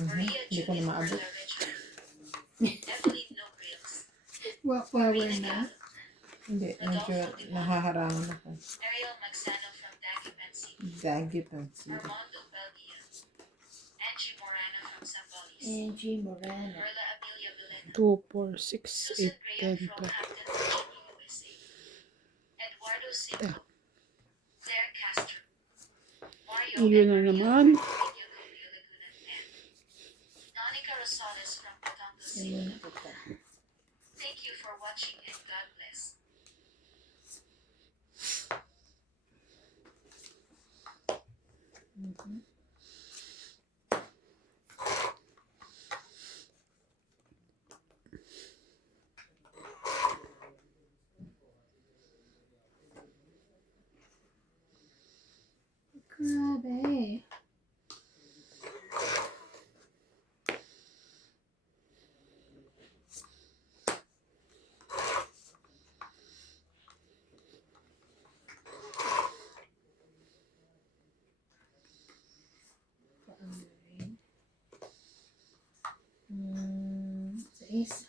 Hindi ko na maabot. Power na. Hindi, medyo nahaharangan ako. Dagi Pansi. Angie Morano. 2, 4, 6, 8, 10, 12. Yun na naman. Yun na kita. Thank you for watching and God bless. Grabe. Sa isa.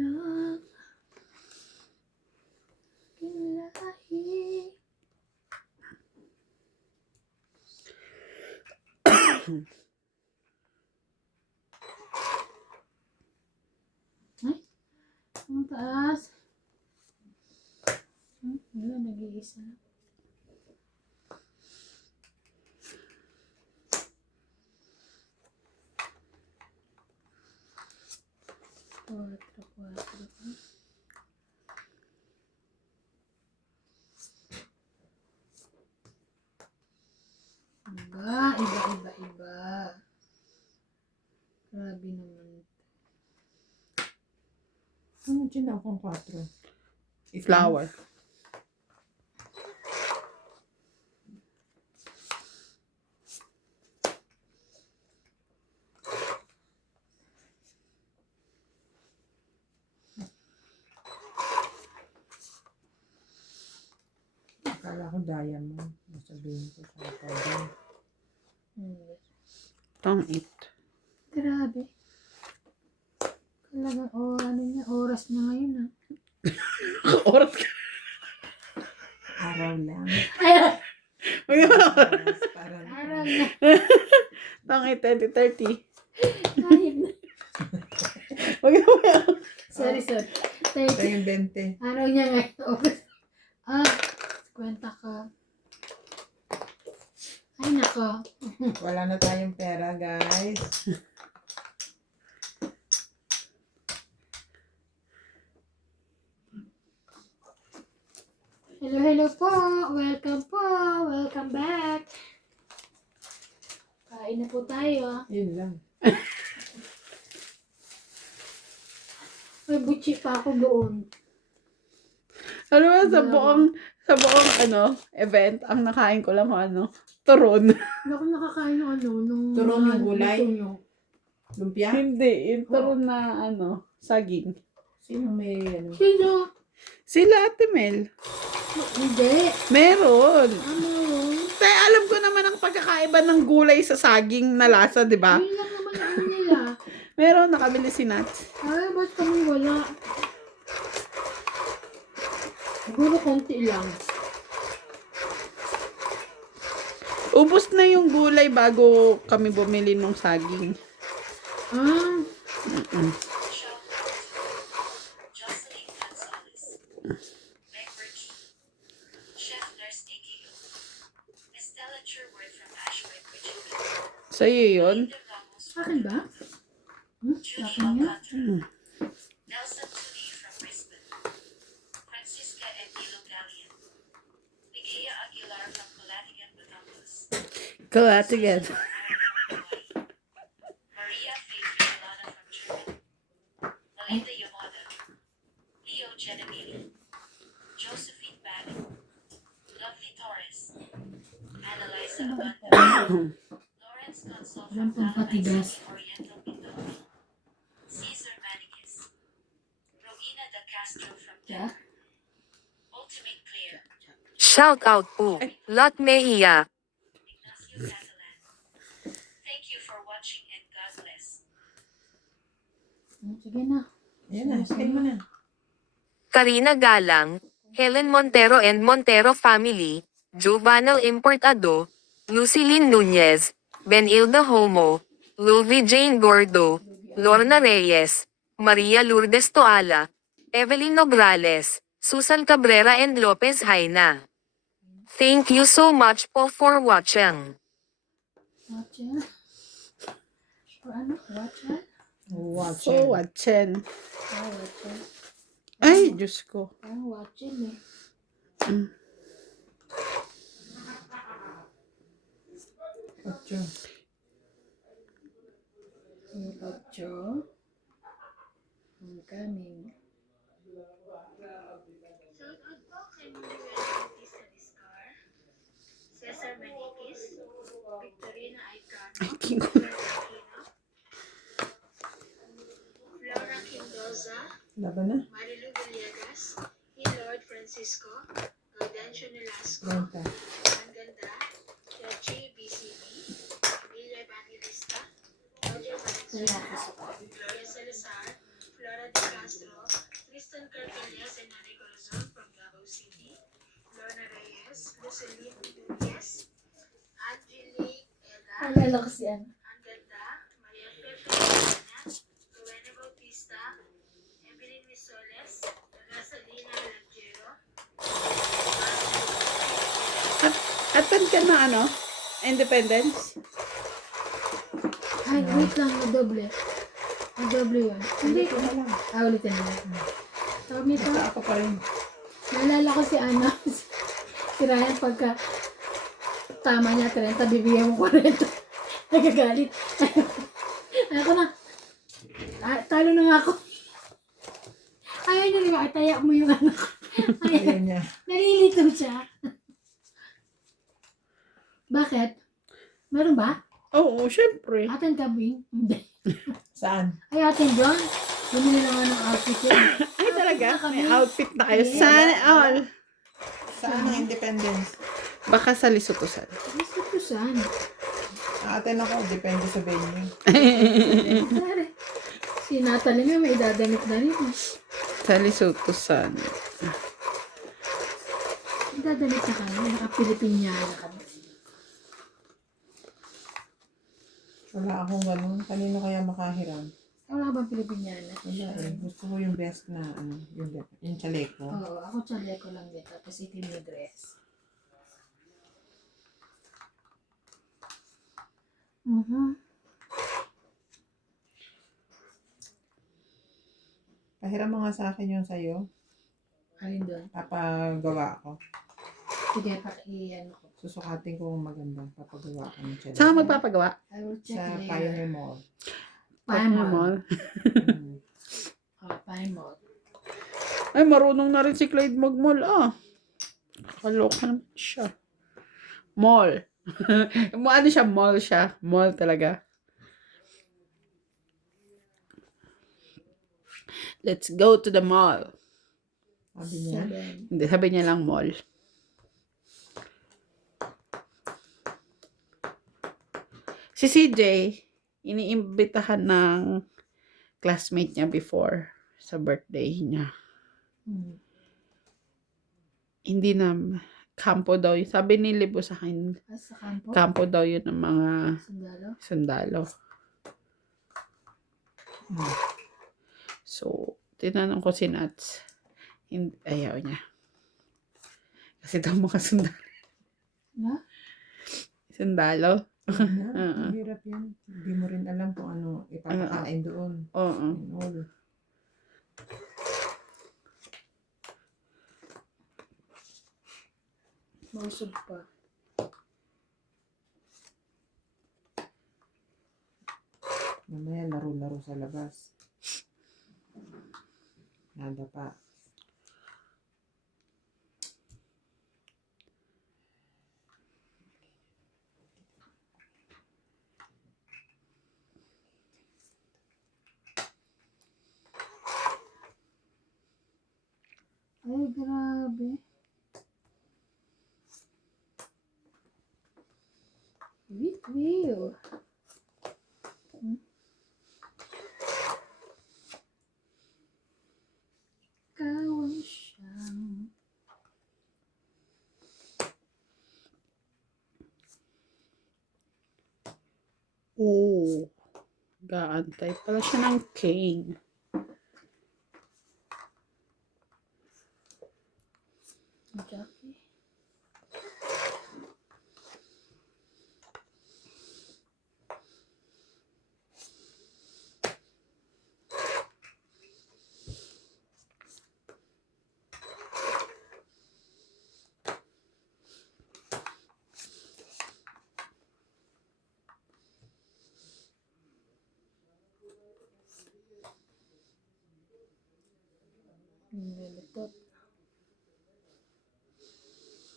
Love. Ilahi. Ay, ang taas. Wala, nag-iisa. Quatro. Iba. Grabe naman. Ano dyan akong 4? Flower. Akala ko diamond. Nasabihin ko sa pwede. Tang 8. Grabe. Talagang, oras niya ngayon, ha? Oras ka. Araw lang. Ay, Parang araw na. Tang 8, 20, 30. Kahit na. Wag na. Sorry. ito 30. yung 20. Araw niya ngayon, oras. Kwenta ka. Ay, nako. Wala na tayong pera, guys. Hello po. Welcome po. Welcome back. Kain na po tayo. Yun lang. May butchi pa ako doon. Ano ba, sa buong event, ang nakain ko lang turon. Hindi ako nakakain ng nung... Turon yung gulay? luto nyo. Lumpia? Hindi, yung turon na saging. Sino may Sino? Sila Ate Mel. Hindi. Meron. Ano? Kaya alam ko naman ang pagkakaiba ng gulay sa saging na lasa, di ba? Yun lang naman ang nila. Meron, nakabili si Nats. Ay, ba't kami wala? Siguro konti lang. Ubus na yung gulay bago kami bumili ng saging. Ah, Jocelyn Gonzalez. Meg Bertie. Chef Nurse AKO. Estella Sherwood from Ashwood, Michigan. Sa'yo yun? Linda Ramos akin ba? Judy Akin niya? Alcantara. Nelson Tudi from Brisbane. Francisca Edilo Gallian. Ligaya Aguilar from Calatigan, Batangas. Go out together. Maria Faith Villalana from Germany. Melinda Yamada. Leo Genevieve. Josephine Bannon. Lovely Torres. Annalisa Abanda. Lawrence Consol from Walang pampatigas. Valentine's Oriental Mindoro. Caesar Maniquez. Rowena De Castro from Yeah? Denver. Shout out po. Lot Mejia. Ignacio Catalan. Thank you for watching and God bless. Sige na. Ayan na, spin mo na. Karina Galang, Helen Montero and Montero Family, Juvenal Importado, Lucilyn Nunez, Benilda Homo, Louie Jane Gordo, Lorna Reyes, Maria Lourdes Toala, Evelyn Nograles, Susan Cabrera and Lopez Haina. Thank you so much po for watching. Watcher. O ano? Watcher? Watch So, it. watchen. Watcher. Ay, Diyos ko. Parang watching eh. Ocho. Ocho. Coming. Shoutout po kay Manuel Bautista Discar, Cesar Maniquis, Victorina Aicano, Ay, king. Flora Aquino, Flora Quindoza, Laban na. Marilu Villegas, E. Lord Francisco, Gaudencio Nolasco, Renta. Ang Ganda, Chachi BCB, Emilia Evangelista, Roger Valenzuela, Gloria Salazar, Flora De Castro, Tristan Cardenas and Nanay Corazon from Davao City, Lorna Reyes, Lucelyn Nunez, Angelique Eda, Alala ko si ano. Ang Ganda, Maria Pepe Ana, Rowena Bautista, Evelyn Misoles, Rosalina Lanjero, Attend ka na ano? Independence? Ay, wait lang. Madoble. Madoble yun. Hindi. Ito na lang. Ulitin mo. Tawag nito. Basta ako pa rin. Naalala ko si Ana. Si Ryan pagka tama niya 30, bibigyan mo 40. Nagagalit. Ako na. Talo na nga ako. Ayaw niya, di ba? Taya mo yung ano. Ayaw niya. Nalilito siya. Bakit? Meron ba? Oo, syempre. Atin ka, Bing? Hindi. Saan? Ay, atin John. Bumili na nga ng outfit yun. Ay, talaga? May kami. outfit na kayo. Yeah. Sana all. Saan ang independence? Baka sa Lisutusan. Gusto ko saan? Atin ako, depende sa venue. Pare. Si Natalie nga may dadamit-damit. Sa Lisutusan. Dadamit na kami. Naka-Pilipinyana kami. Wala akong ganun. Kanino kaya makahiram? Wala ka bang Pilipinyana? Wala eh. Gusto ko yung best na, yung chaleco. Oo, ako chaleco lang din. Tapos itim yung dress. Pahiram mo nga sa akin yung sa'yo. Alin doon? Papagawa ko. Sige, paki-ano ko. Susukatin ko kung maganda. Papagawa ko ng chaleco. Saan ka magpapagawa? I will check Sa later. Pioneer Mall. Pine Mall. Mall. Mm. Oh, Pine Mall. Ay, marunong na rin si Clyde mag-mall. Ah. Kaloka naman siya. Mall. Ano siya? Mall siya. Mall talaga. Let's go to the mall. Sabi niya. 7. Hindi, sabi niya lang mall. Si CJ, iniimbitahan ng classmate niya before sa birthday niya. Hindi na, kampo daw yun. Sabi ni Libo sa akin, Sa kampo? kampo daw yun ng mga Sundalo? sundalo. So, tinanong ko si Nats. Ayaw niya. Kasi daw mga sundalo. Na? Sundalo? Ang hirap yan. Hindi mo rin alam kung ano ipapakain doon. Oo. And all. Mausog pa. Mamaya laro-laro sa labas. Nada pa. Ay, grabe. Nag-aantay pala siya ng king. Jackie. Lulutot.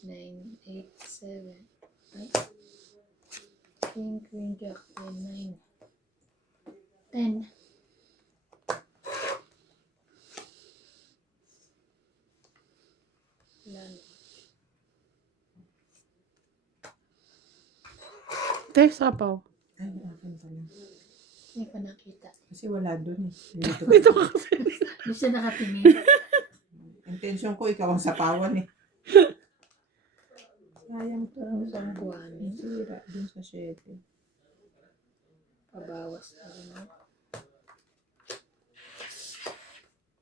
9, 8, 7. Ay. King, queen, jack, 10, 9. 10. Wala na. Te, sapaw. Ay, akin pala. Hindi pa nakita. Kasi wala dun eh. Dito. Dito ka kasi. Hindi siya nakatingin. Intention ko, ikaw ang sapawan eh. Sayang to. Parang isang buwan. Sira dun sa 7. Pabawas na rin.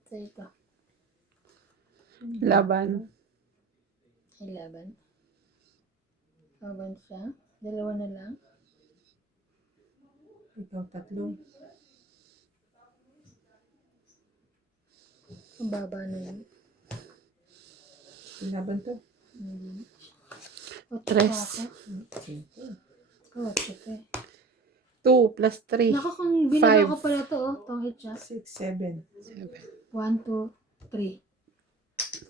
So ito. Laban. Ay laban. Laban siya. Dalawa na lang. Ikaw 3. Ang baba na yun. Laban to. Hindi. Tres. 5. Oh, okay. 2 plus 3. Naku, kung binaba Five. ko pala to, oh. Tongit siya. 6, 7. 7. 1, 2, 3.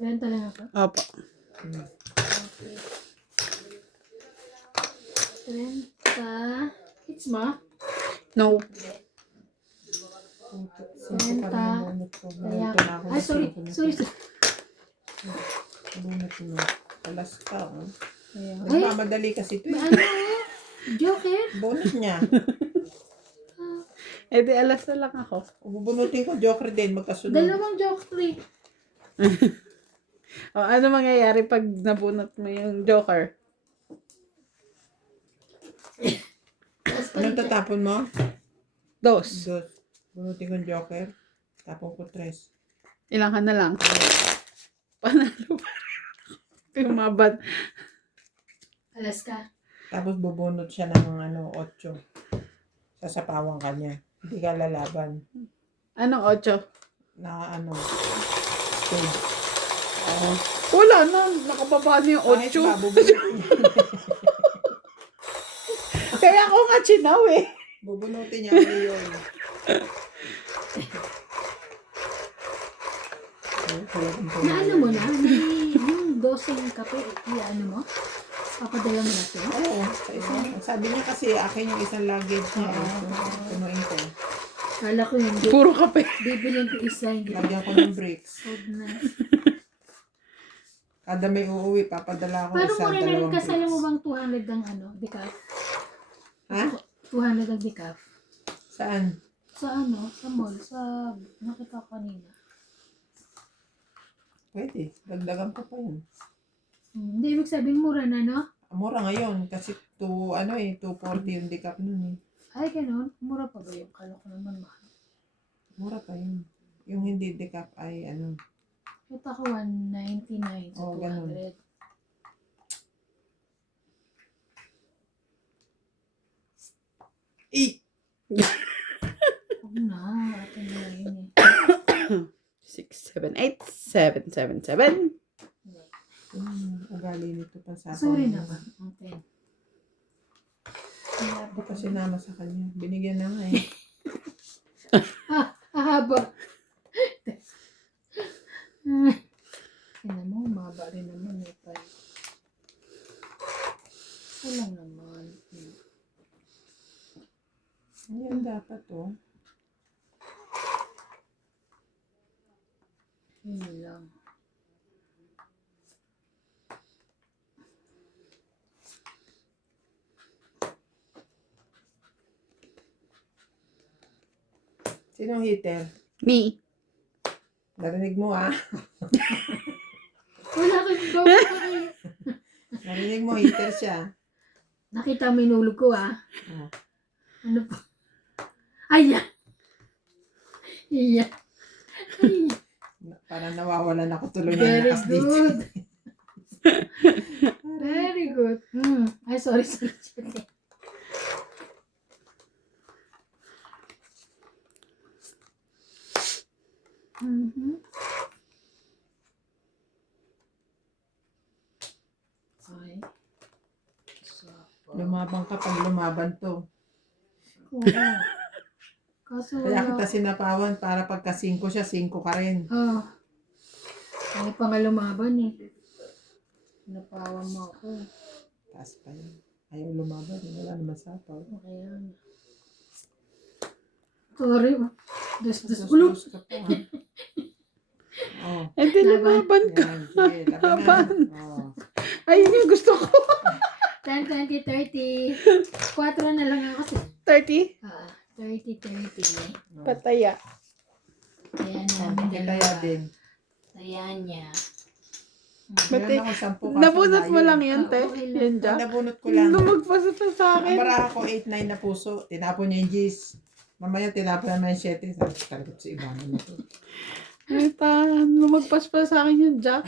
30 lang ako. Opo. Okay. 30. Hits mo? No. Kaya, ay, sorry. Sorry. Bunot mo. Alas ka. Oh. Kaya, ay, Nagmamadali kasi ito may eh. ano, Joker. Bonus niya. Eh di alas na lang ako. Bubunutin ko Joker din. Magkasunod. Dalawang Joker. O, ano mangyayari pag nabunot mo yung joker? Anong tatapon mo? Dos. 2. Bunutin ko yung Joker. Tapon ko 3. Ilang ka na lang. Panalo pa rin. Kumabad. Alas ka. Tapos bubunot siya ng 8. Sasapawan ka niya. Hindi ka lalaban. Anong 8? Na stage. Wala na. Nakababa na yung Kahit 8. ba, bubunutin niya. Kaya ako nga chinaw eh. Bubunutin niya ulit yun. Na ano mo na? Yung dosing kape, ano mo? Papadala mo na siya? Oo. Sa isang, sabi niya kasi akin yung isang luggage niya. Punuin ko. Kala ko yun. Puro kape. Bibilin ko isa. Hindi. Lagyan ko ng bricks. Huwag na. Kada may uuwi, papadala ko Paano isa, mo rin dalawang kasi alam mo bricks. bang 200 ang decaf? Ha? 200 ang decaf. Saan? Sa sa mall, sa nakita ko kanina. Pwede. Dagdagan pa pa yun. Hindi ibig sabihin mura na, no? Mura ngayon kasi 240 yung decaf nun eh. Ay, ganun. Mura pa ba yun? Kala ko naman mahal. Mura pa yun. Yung hindi decaf ay Kita ko 199 sa Oo, ganun. 200. Huwag na. Atin na yun eh. 6, 7, 8, 7, 7, 7. Hindi. Ugali nito pa sa Sorry naman. Okay. Hindi pa sinama sa kanya. Binigyan na nga eh. Haba. Tingnan mo, maba rin naman eh. Wala naman. Ayan dapat oh. Yun lang. Sinong hitter? Me. Narinig mo ah. Wala kang gawin pa eh. Narinig mo, hitter siya. Nakita mo inulog ko ah. Ah. Ano pa? Ayan. Iyan. Ayan. Parang nawawalan ako tuloy ng Very lakas dito. good. Very good. Ay, sorry. Mhm. Ay. Lumabang ka pag lumaban to. Oo. Kaso Kaya wala. kita sinapawan para pagka 5 siya, 5 ka rin. Ay, pa nga lumaban eh. Napawan mo ako. Taas pa yun. Ayaw lumaban. Wala naman sapaw. Kaya nga. Sorry. Das ulo. Dus ka pa. Oh. Eh, di lumaban ka. Yan, sige. Labanan. Oh. Ayun yung gusto ko. 10, 20, 30. 4 na lang ako. 30? 30. Pataya. Ayan Oh, namin kaya dalawa. din. Ayan niya. Ba't Meron ako 10 kaso Nabunot mo layo. lang yun, te? Okay lang. Yan dyan. Nabunot ko lang. Lumagpas ito sa Ang akin. baraha ko 8-9 na puso. Tinapon niya yung G's. Mamaya tinapon naman yung 7. Sabi ko talaga sa iba na to. Lumagpas pa sa akin yung jack.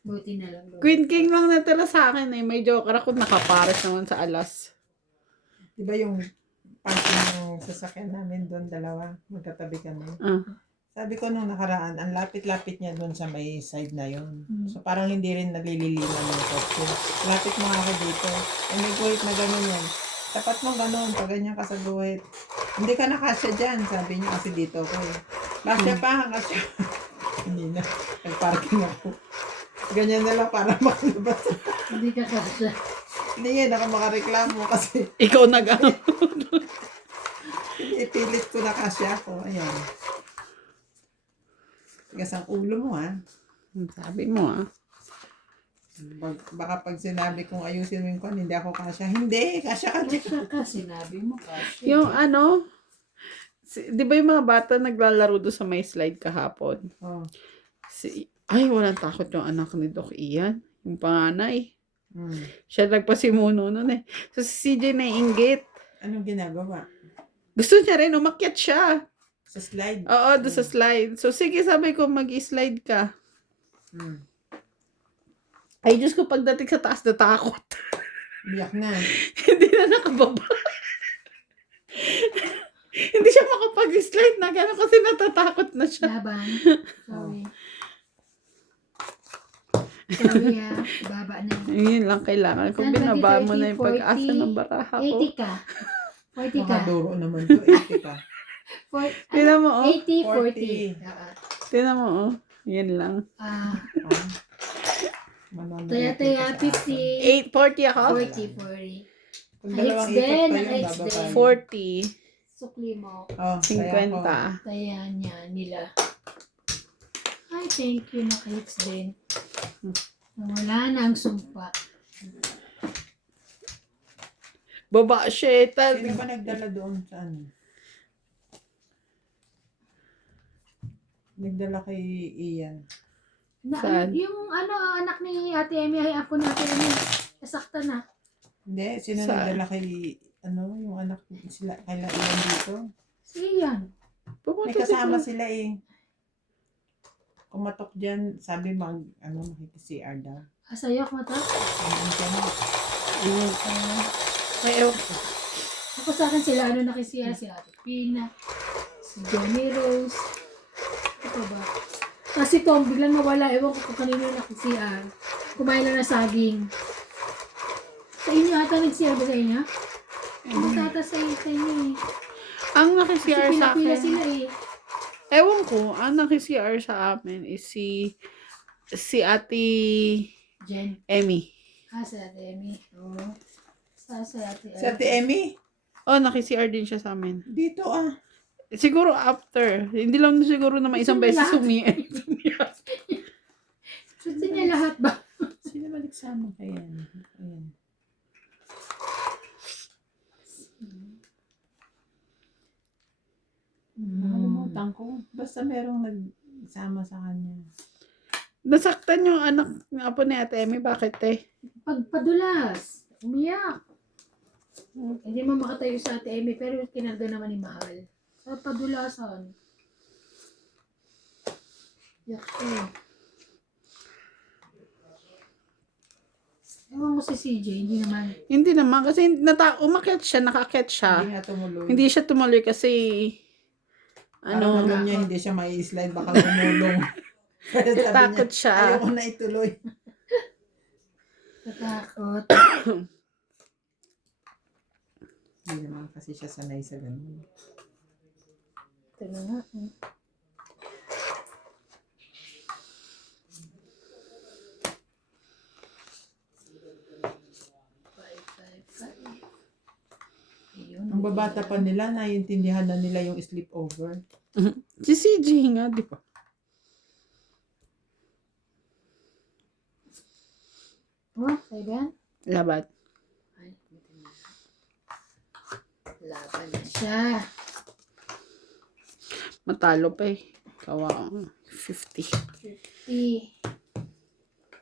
Buti na lang. Queen King lang natira sa akin eh. May joker ako nakapares naman sa alas. Diba yung parking ng sasakyan namin doon, dalawa, magkatabi kami. Sabi ko nung nakaraan, ang lapit-lapit niya doon sa may side na yon. So parang hindi rin nalililiman yung kotse. Lapit mo ako dito. Eh may guhit na gano'n yan. Tapat mo gano'n, pag ganyan ka sa guhit. Hindi ka nakasya dyan, sabi niya kasi dito ko eh. Kasya pa, kasya. Hindi na, nag-parking ako. Ganyan na lang para makalabas. Hindi ka kasya. Hindi yan, ako makareklamo kasi Ikaw nag-ano. ipilit ko na kasya ako. Ayan. Tigas ang ulo mo ha. Sabi mo ah. Baka pag sinabi kong ayusin mo yung kwan, hindi ako kasya. Hindi, kasya ka dyan. Kasya ka, sinabi mo kasya. Yung ano, di ba yung mga bata naglalaro doon sa may slide kahapon? Oh. Ay, walang takot yung anak ni Doc Ian. Yung panganay. Hmm. Siya nagpasimuno nun eh. So si CJ naiinggit. Anong ginagawa? Gusto niya rin, umakyat siya. Sa slide? Oo, doon sa slide. So sige, sabi ko, mag-slide ka. Hmm. Ay, Diyos ko, pagdating sa taas, natakot. Biyak na. Hindi na nakababa. Hindi siya makapag-slide na gano'n kasi natatakot na siya. Laban. Sorry. Sorry baba na. Yun lang kailangan. Kung 10, 20, binaba mo na yung 30, pag-asa ng baraha ko. 80 ka. 40 ka. Makaduro naman to. 80 ka. Tingnan mo, oh. 80, 40. 40. Tingnan mo, oh. Yan lang. Taya, 50. 840 ako? 40. Kung dalawang Hits din, ikot pa yun, hits bababa. din. 40. Sukli mo. Oh, 50. Taya niya nila. Ay, thank you. Naka-hits din. Wala na ang sumpa. Baba siya. Sino ba nagdala doon sa ano? Nagdala kay Ian. Saan? Yung anak ni Ate Emmy ay ako na Ate Emmy. Nasakta na. Hindi, sino Saan? nagdala kay, yung anak sila, kay Ian dito? Si Ian. May Pumunta kasama si sila eh. Kumatok dyan, sabi makikisi-CR daw. Asaya ko mata. Ano ka na? Ay, ewan ko. Ako sa akin sila nakisiya si Ate Pina, si Johnny Rose. Ito ba? Kasi Tom, biglang nawala. Ewan ko kung kanino nakisiya. Kumain lang na saging. Sa inyo ata nagsiya ba sa inyo? Ano tata sa inyo eh. Ang Kasi naki-CR sa pila-pila akin. sila eh. Ewan ko, ang naki-CR sa amin is si Ate Jen. Emmy. Si Ate Emmy. Oo. Si Ate Si Ate Emmy? Oh, naki-CR din siya sa amin. Dito ah. Siguro after. Hindi lang siguro naman isang Gusto mo beses lahat? Gusto niya lahat ba? Sino ba nagsama kay yan? Ayan. Nakalimutan ko. Basta merong nagsama sa kanya. Nasaktan yung anak ng apo ni Ate Emmy. Bakit eh? Pagpadulas. Umiyak. Hindi mo makatayo sa Ate Amy, pero kinarga naman ni Mahal. Sa padulasan. Yak eh. Ewan mo si CJ, hindi naman. Hindi naman, kasi umakyat siya, nakaakyat siya. Hindi nga tumuloy. Hindi siya tumuloy kasi, Parang alam niya hindi siya mai-slide, baka tumulong. Kaya sabi takot niya, siya. ayoko na ituloy. Natakot. Hindi naman kasi siya sanay sa ganun. Ito na nga. Ayun. Ang babata pa nila, naiintindihan na nila yung sleepover. Si CJ nga, di ba? Oh, Saigan? Labat. Ay, buti na. Laban na siya. Matalo pa eh. Kawa, 50. 50.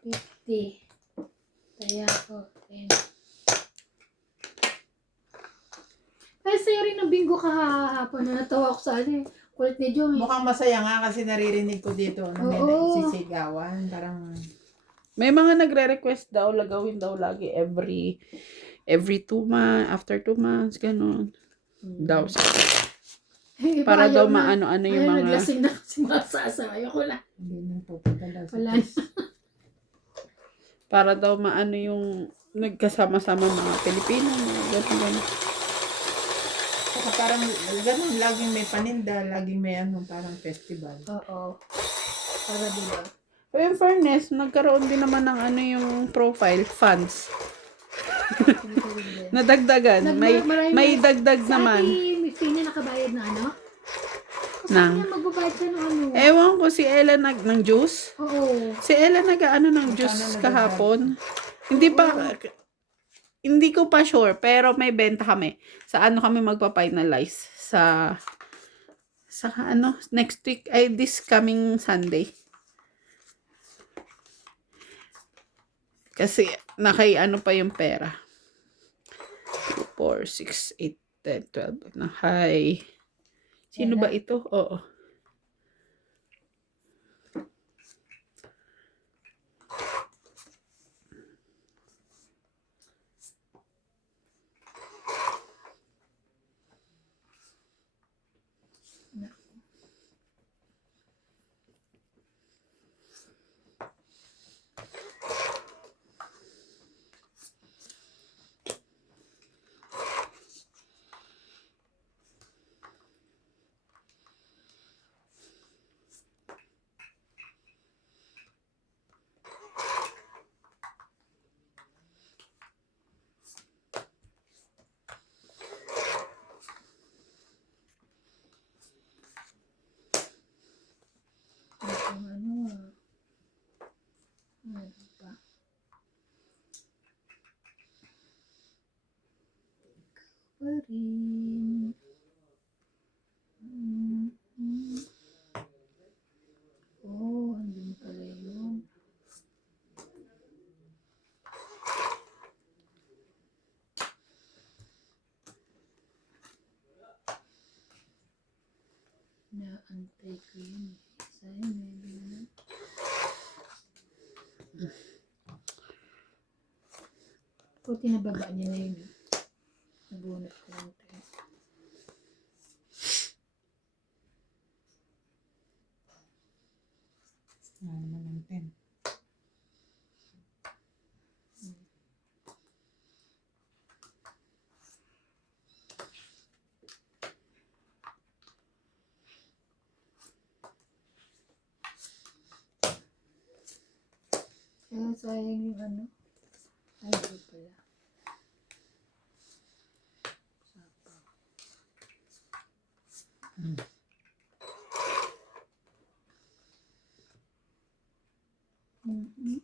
50. Kaya ako. 10. Ay, sa'yo rin ang bingo kahapon na natawa ko sa ano eh. Kulit ni Jong eh. Mukhang masaya nga kasi naririnig ko dito na may Oo. nagsisigawan. Parang, May mga nagre-request daw, lagawin daw lagi every 2 months, after 2 months, ganun. Daw. Eh, iba Para daw ayaw na. maano-ano yung Ayaw, mga... naglasing na kasi masasa. Ayoko na. hindi nang pupunta daw sa Wala na. test. Para daw maano yung nagkasama-sama mga Pilipino, mga ganun. Saka parang ganun, laging may paninda, laging may ano, parang festival. Oo. Para diba? Pero in fairness, nagkaroon din naman ng ano yung profile, funds. Nadagdagan. May dagdag naman. Sa ating Fina nakabayad na ano? Nang. Kaya magbabayad ka ng ano? Ewan ko si Ella ng juice. Oo. Si Ella nag-ano ng juice kahapon. Hindi ko pa sure, pero may benta kami. Sa ano kami magpa-finalize? Sa ano, next week, ay this coming Sunday. Kasi, ano pa yung pera. 2, 4, 6, 8, 10, 12. Hi. Sino ba ito? Oo. Ano ah. Ano pa? Pa rin. Oh, andun pala yun. Naantay ko yun. Sa'yo, maybe na. Puti na baba niya na yun. Nabunot ko lang tayo. Ano naman ang 10. Kaya sayang yung ano. Ay, hindi pala. Mm-hmm.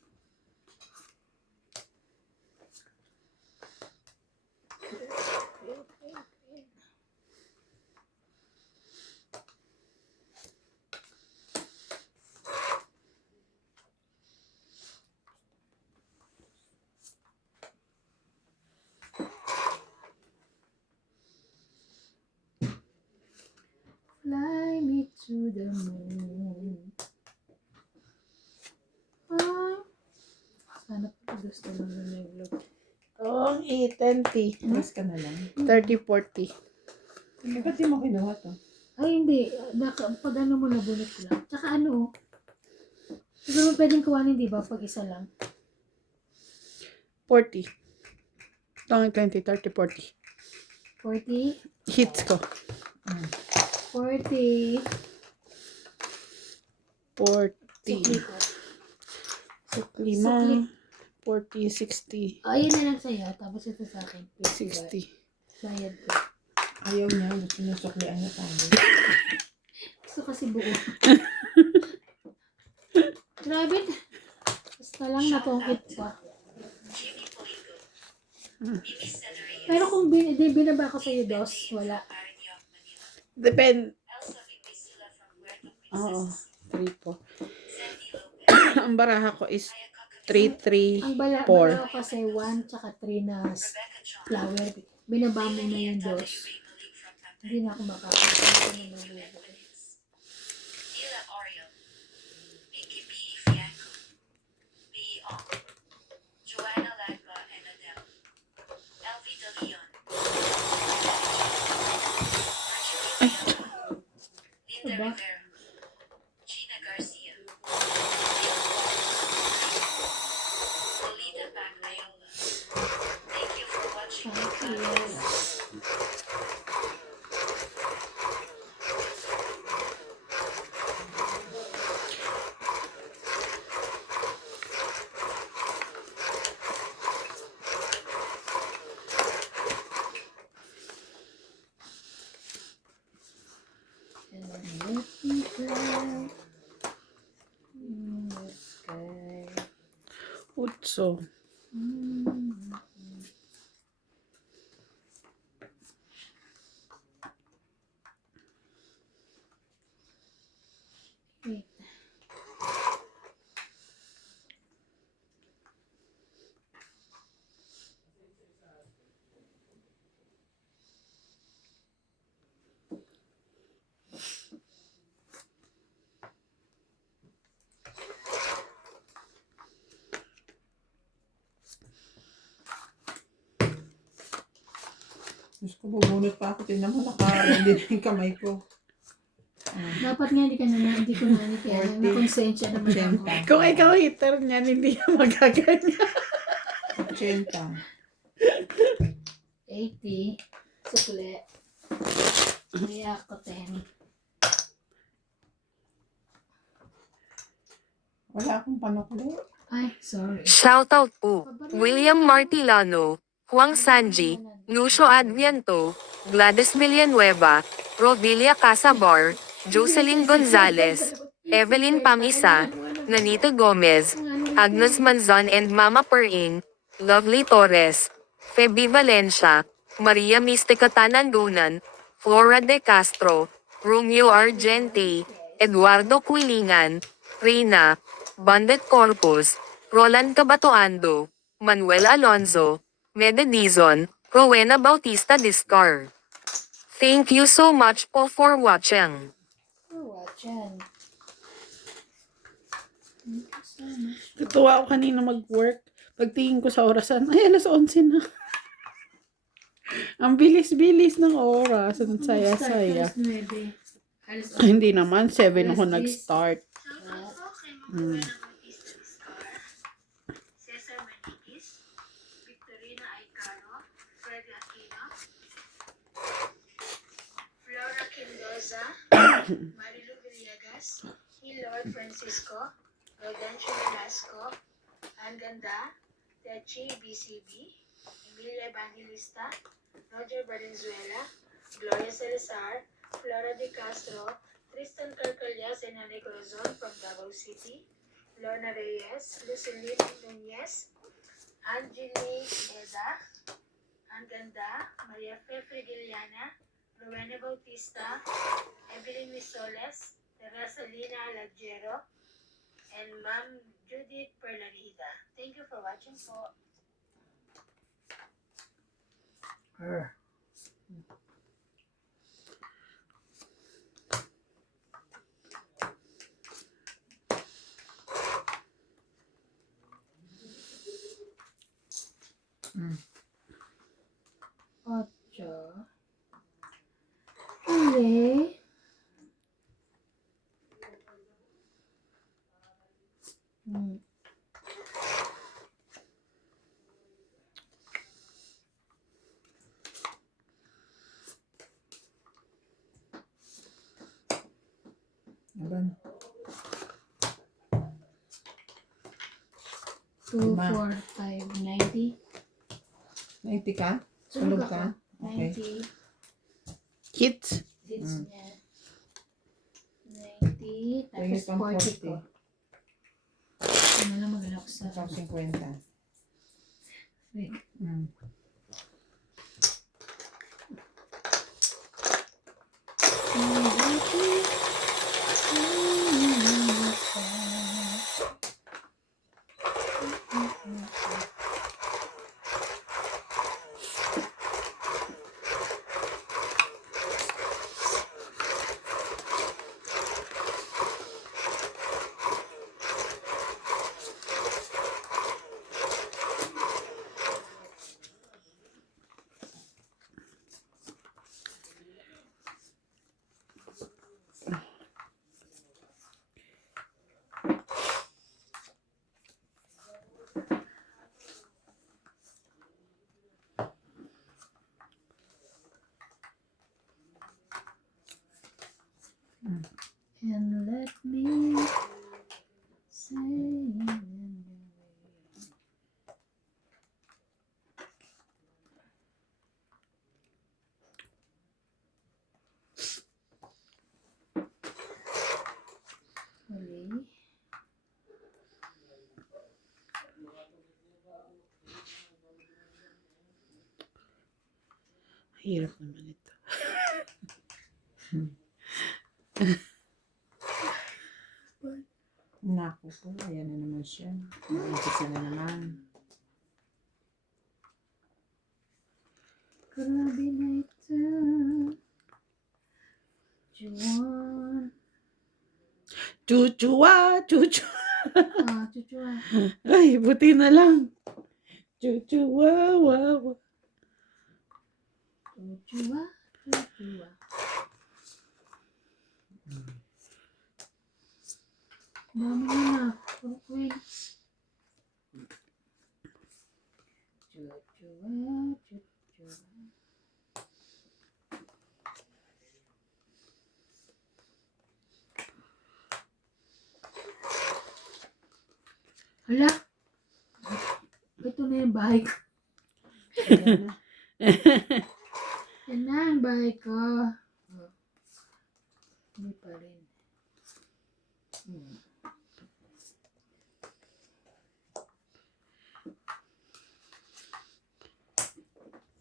Fly me to the moon. Ay, sana po gusto mo na yung vlog. Oh, 8:20. Mas ka na lang. 30-40. Ba't di mo kinuha to? Ay, hindi. Pag ano mo, nabunot ko lang. Tsaka ano, siguro pwedeng kuhanin, di ba? Pag isa lang. 40. 20, 30, 40. 40. Hits ko. 40. 40. Sukli ko. Sukli Sukli. mo. 40, 60. Ayun na lang sa'yo. Tapos ito sa akin. 60. Bayad ko. Ayaw niya. Gusto niya suklian niya tayo. Gusto kasi buo. Grabe. Basta lang natungkit pa. Jimmy Poligo, Mimi Cedric, Pero kung binaba ko sa'yo, dos, wala. Irony of Manila, Depend. Elsa Vivisila from Puerto Oo. Princess, 3 po. Sandy Lopez, Ang baraha ko is Ayaka 3, 3, Ang bala 4. ko kasi 1 tsaka 3 na Rebecca Chong, flower. Binaba mo na yung dos. Ray Malik from Tampere, Hindi na ako makakasama na mabubuo. Dila Oriol, Vicky B. Fianco, B. Ong, Joanna Lagba and Adele, Elvie De Leon, Virginia Leon, Linda Aba. Rivera, Gina Garcia, Lolita Bacayola. Thank you for watching. Yes. And let me fly in the sky. Utso. Wait. Diyos ko, bubunot pa ako. Tingnan mo, naka-ready na yung kamay ko. Dapat nga hindi ko na kaya 40. nakonsensya naman ako. 80. Kung ikaw hitter niyan, hindi niya magaganyan. 80. 80. Sukli. Kaya ako 10. Wala akong panukli. Ay, sorry. Shoutout po. William Martilano, Juan Sanji, Lucio Adviento, Gladys Villanueva, Rovilia Casabar, Jocelyn Gonzalez, Evelyn Pamisa, Nanita Gomez, Agnes Manzon and Mama Pering, Lovely Torres, Feby Valencia, Maria Mistica Tanangonan, Flora De Castro, Romeo Argente, Eduardo Quilingan, Rina, Bandet Corpus, Roland Cabatoando, Manuel Alonzo, Mede Dizon, Rowena Bautista Discar. Thank you so much po for watching. For watching. Thank you so much. Tutuwa ako kanina mag-work. Pagtingin ko sa orasan, ay alas 11 na. Ang bilis-bilis ng oras. Ang saya-saya. Alas 9. Alas Hindi naman, 7 ako Alas 10. nag-start. Shoutout po kay Manuela Bautista Discar, Cesar Maniquis, Victorina Aicaro, Fred Aquino, Flora Quindoza, Marilu Villegas, Lord Francisco, Rodencio Velasco, Anganda, Techi BCB, Emilia Evangelista, Roger Valenzuela, Gloria Salazar, Flora De Castro, Tristan Carcallas and Anne Corazon from Davao City, Lorna Reyes, Lucilene Nunez, Angelique Eda, Anganda, Maria Fe Frigiliana, Rowena Bautista, Evelyn Misoles, Teresa Lina Alagjero, and Ma'am Judith Perlarida. Thank you for watching po. Ocho. Uli. Aban. 2, Lima. 4, 5, 90. 90 ka? Sunog Tulog ka? ako. Okay. 90. Hits. Hits Mm. niya. 90. Tingin Tapos pang 40 ko. 40. Ano na mag-lock sa... Pang 50. Wait. Mm. And let me say... Huli. Hirap naman ito. Naku po, ayan na naman siya. Umpisa na naman. Grabe na ito. Juwan. Chuchua, chuchu. Chuchua. Ay, buti na lang. Chuchua, wow. Chuchua. Chuchua. Dami na. Okay. Chuchua. Chuchua. Hala. Ito na yung bahay ko. Ayan na. Yan na ang bahay ko. Oh. Hindi pa rin.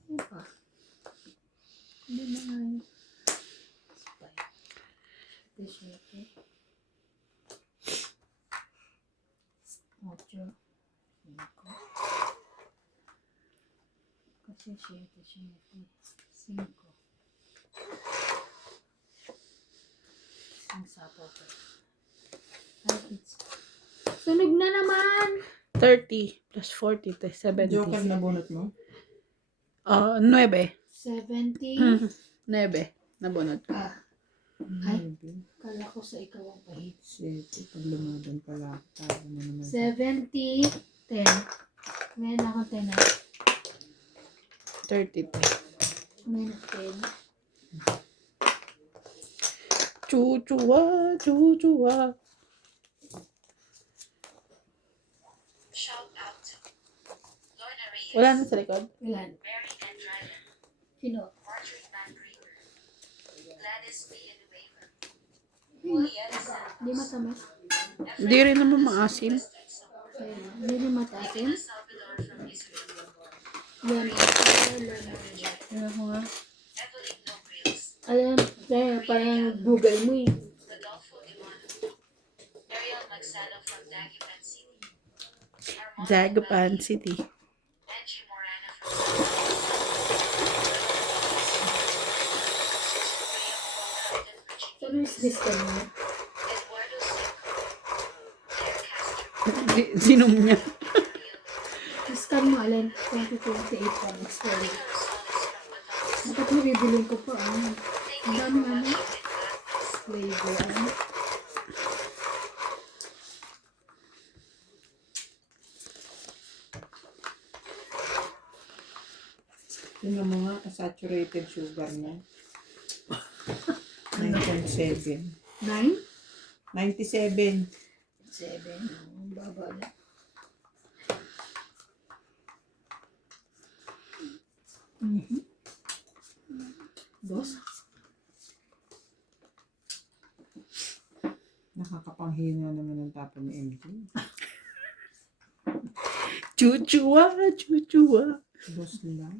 Hindi pa. Hindi na nga yun. Ito siya ito. 8. 5. Kasi 7, 5. Ang sapo ko. Sunog na naman! 30 plus 40, 70. Joker na bunot mo? 9. 70. 9. Nabunod. Ay, kala ko sa ikaw ang pahit. 7. Pag lumaban pala. Tama na naman. 70. 10. Meron ako 10 na. 30. Meron 10. Chuchua, chuchua. Shout out to Lorna Reyes, Wala na sa likod. Ilan? Mary Ann Dryden, Sino? Marjorie Van Griever, Gladys Villanueva, Willie Edison, Hindi matamis. Hindi rin naman maasim. Ayan. Hindi rin matasin. Salvador from Israel, Yan. Ayan ko nga. Evelyn Nogreels, Alam, parang Google mo eh. Rodolfo Dimano, Ariel Magsalo from Dagupan City, Armando Dagupan Blanqui, City. Angie Morana from Saan yung sister mo? Eduardo Seco, Claire Castro, Sinom niya. Miss Scan mo, alin? 2028 pa. Expiry. Dapat mo bibilin ko pa. Ang daming ano. Flavor. Ano? Yun ang mga saturated sugar niya. 9.7. 9? 97. 7. Ang baba lang. Dos? Nakakapanghina naman ang tapo ni MJ. Chuchua, chuchua. Dos lang.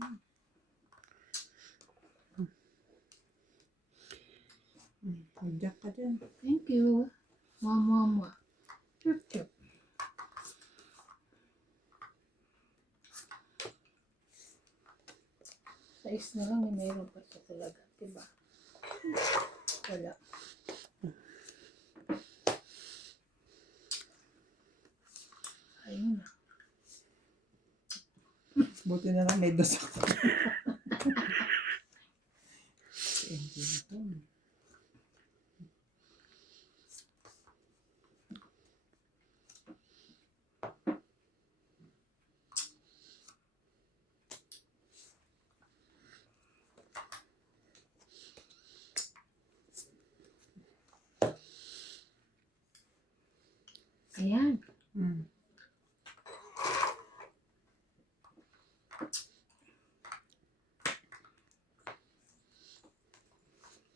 Magyak ka dyan. Thank you. Mama. Chup chup. Sais na lang, mayroon pa siya talaga. Diba? Wala. Ayun na. Buti na lang may dos ako. Si MJ na to. Ayan. Mm.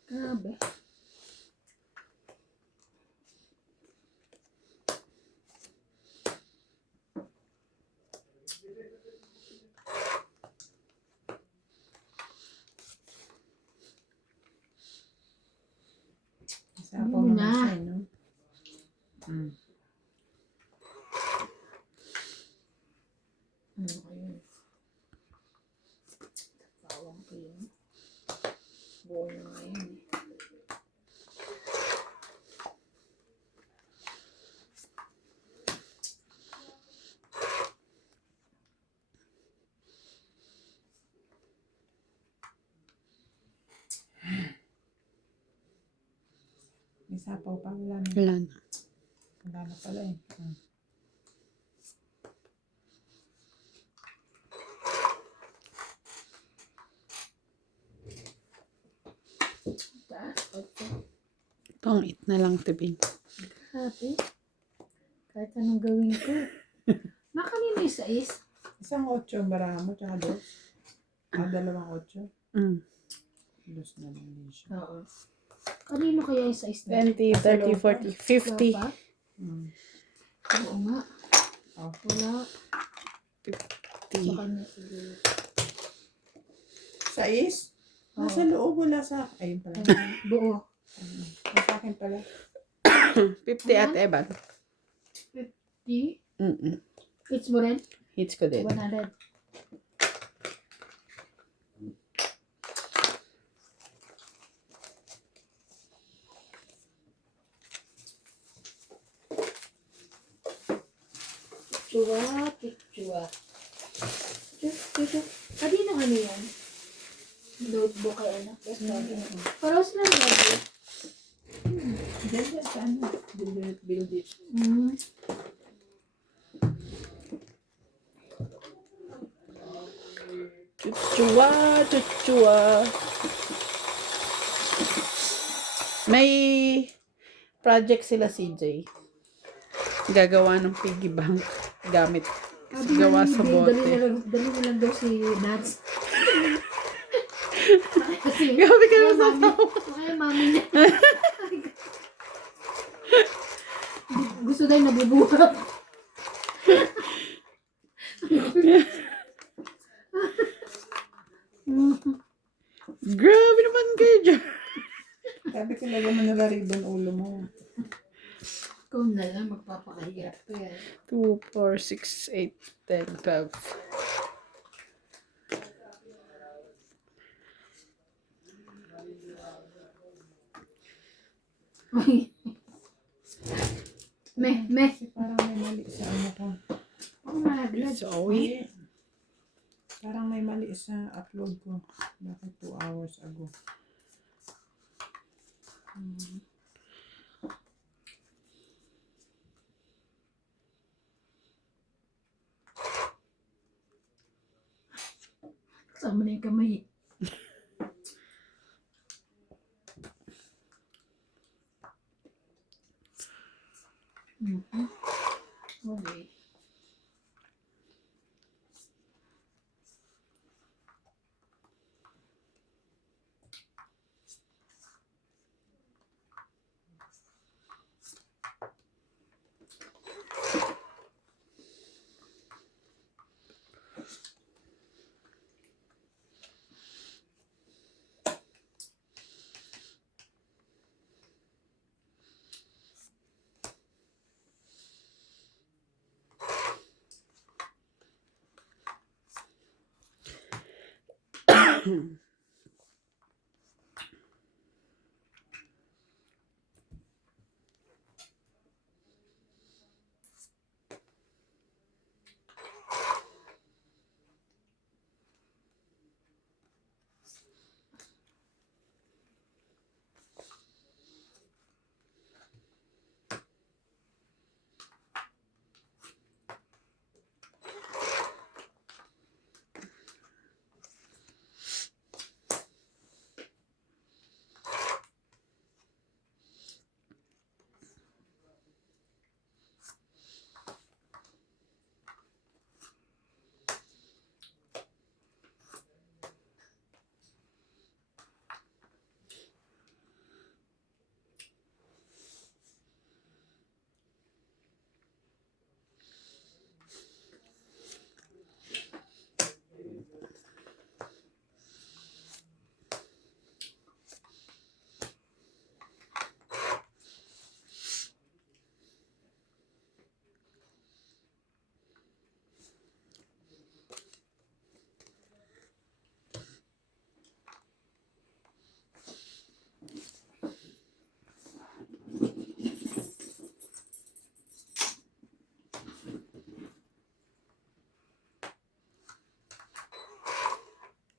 Grabe. Sapo Ayun naman na. siya, no? Mm. Ayun. Bawang ko yun. Buo na nga yun eh. May sapaw pa. Wala na. Wala na. Wala na pala eh. Mm. Taas. Opo. Pang-eat na lang, tibing. Grabe. Kahit anong gawin ko. Nakanina yung sais. Isang 8 baraha mo, tsaka dos. Dalawang 8. Mm. Dos na lang din siya. Oo. Kanino kaya yung sais na? 20, 30, 40, 50. Wala pa? Mm. Oo nga. Oh. Wala. Sa 50. kanya siguro. Sais? Nasa loob, wala sa... Ayun pala. Buo. Nasa akin pala. 50 at Evan. 50. Mm-mm. Hits mo rin? Hits ko din. 100. Chua, chua. Kanino ano yan? Notebook kay anak. Parang sila notebook. Diyan yan sa ano? Build it. Mm. Chuchua, chuchua. May project sila CJ. Gagawa ng piggy bank gamit Sabi gawa nga ni sa Bill, bote. dali na lang daw si Nats. Kasi, Grabe ka naman sa mami, kaya mami niya. Gusto daw nabubuhat. Grabe naman kayo dyan. Sabi ko lagyan mo nila ribbon ulo mo. Ikaw na lang magpapakahiya. Kaya, 2, 4, 6, 8, 10, 12. Meh. Parang may mali sa ano ko. Ang malaglag. Zoe. Parang may mali sa upload ko. Bakit 2 hours ago? Kasama na yung kamay. Mhm. Okay.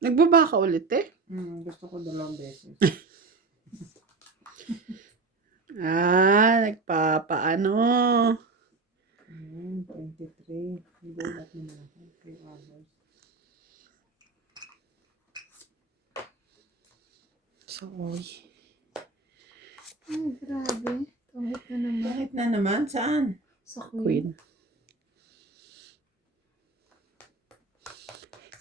Nagbaba ka ulit eh? Gusto ko 2 beses. Nagpapaano. 23. Nagulat naman ako. 3 hours. Sorry. Ay, grabe. Kahit na naman. Bakit na naman? Saan? Sa Queen. Queen.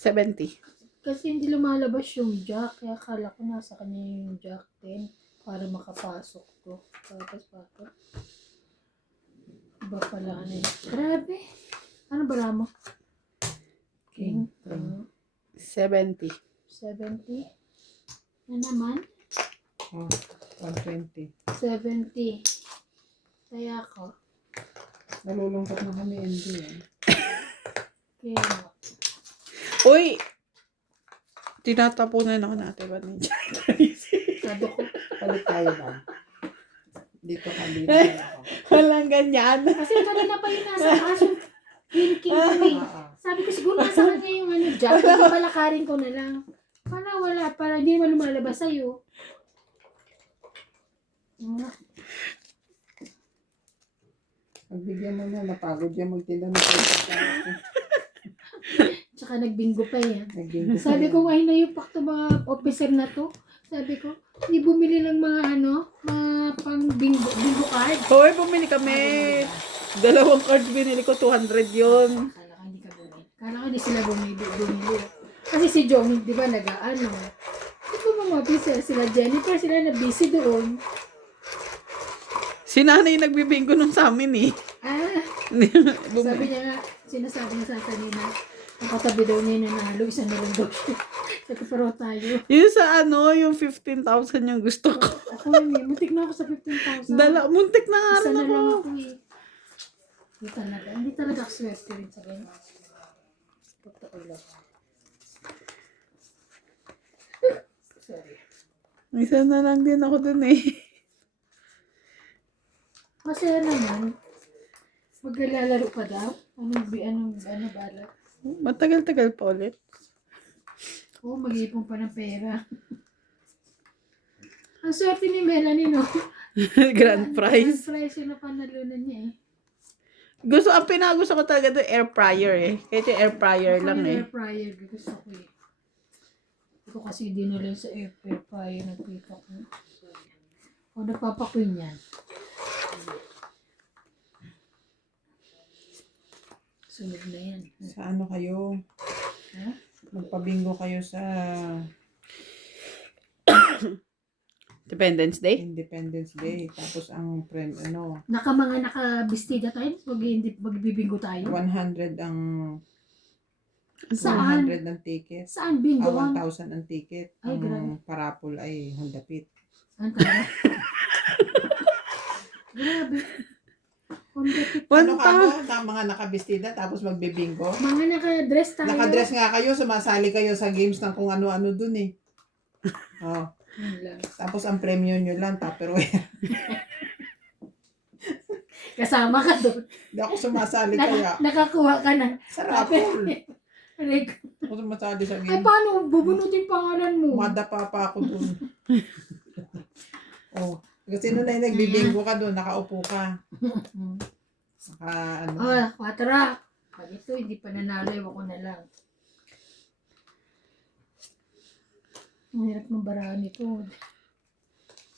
70. Kasi hindi lumalabas yung jack. Kaya akala ko nasa kanya yung jack din. Para makapasok to. Tapos. Iba pala ano yun. Grabe. Ano ba mo? King. 70. 70. Yan naman. Oh, 120. 70. Kaya ako. Nalulungkot na kami, hindi Kaya Uy! Tinatapunan ako natin ba niya? sabi ko. Palit tayo ba? Dito ka, dito ako. Walang ganyan. Kasi kanina pa yung nasa taas yung King ko eh. Sabi ko siguro nasa kanya yung ano jack. Hindi palakarin ko na lang. Para wala. Para hindi naman lumalabas sa'yo. Pagbigyan mo na, napagod yan magtinda ng pagkakas. Tsaka nagbingo pa yan. Naging Sabi ko ngayon na yung pakto mga officer na to. Sabi ko, hindi bumili ng mga mga pang bingo card. Hoy, bumili kami. 2 cards binili ko, 200 yun. Akala ko hindi ka bumili. Akala ko hindi sila bumili. Kasi si Johnny, di ba, nag-ano. Di ba mga officer, sila Jennifer, sila na busy doon. Si nanay nagbibingo nung sa amin eh. Sabi niya nga, sinasabi niya sa kanina, nakatabi daw niya nanalo, isa na lang daw siya. Sabi ko, pero tayo. Yung sa yung 15,000 yung gusto ko. Ako yun eh, muntik na ako sa 15,000. Muntik na nga Isa rin na ako. lang ako eh. Hindi talaga ako swerte rin sa ganyan. Totoo lang. Sorry. Isa na lang din ako dun eh. Kasi naman, maglalaro pa daw. Ano balak? Matagal-tagal pa ulit. Oo, mag-iipon pa ng pera. Ang swerte ni Melanie, no? Grand prize. Grand prize yun na panalunan niya eh. Ang pinagusto ko talaga doon, air fryer eh. Kahit yung air fryer Ako lang yung eh. air fryer, gusto ko eh. Ito kasi dinala sa air fryer, nagkita ko. O, nagpapakuin yan. Sunod na yan. Sa ano kayo? Ha? Magpabingo kayo sa Independence Day? Independence Day. Tapos ang Mga nakabistida tayo, magbibingo tayo. 100 ang Saan? 100 ang ticket. Saan bingo? 1,000 ang ticket. Ay, grabe. Ang parapol ay hundapit. Ang tama. Grabe. Ano ka mo? Mga nakabistida tapos magbibingo? Mga nakadress tayo. Nakadress nga kayo, sumasali kayo sa games ng kung ano-ano dun eh. Oh. Yun lang. Tapos ang premium nyo lang, Tupperware. Kasama ka doon. Hindi ako sumasali kaya. Nakakuha ka na. Sa raffle. Rick. Ako sumasali sa Ay, game. paano? Bubunutin pangalan mo. Madapa pa ako dun. Oh. Kasi nung na nagbibingo ka dun, nakaupo ka. Ano. Oh, 4. Pag ito, hindi pa nanalo, ewan ko na lang. Ang hirap ng barahan nito.